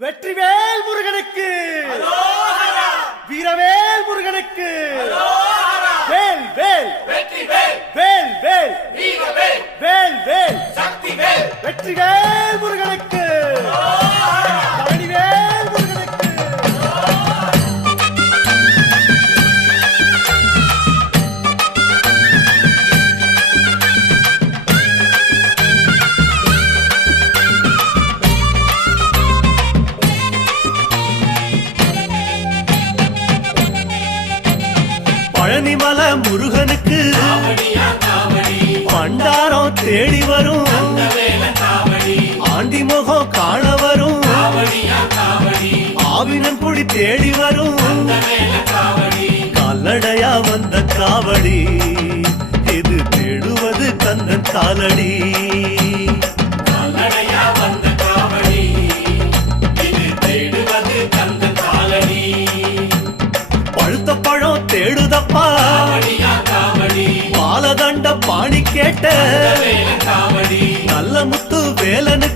வெற்றிவேல் முருகனுக்கு வீரவேல் முருகனுக்கு வேல் வேல் வேல் வேல் வேல் வேல் வெற்றிவேல் முருகனுக்கு பழனிவேல் முருகனுக்கு பழனிமல முருகனுக்கு பண்டாரம் தேடி வரும் ஆண்டி முகம் காண வரும் ஆவினன் குடி தேடி வரும் கால்நடையா வந்த காவடி இது தேடுவது கந்தன் காலடி பழுத்த பழம் தேடுதப்பா பாலதண்ட பாணி கேட்ட நல்ல முத்து வேலனுக்கு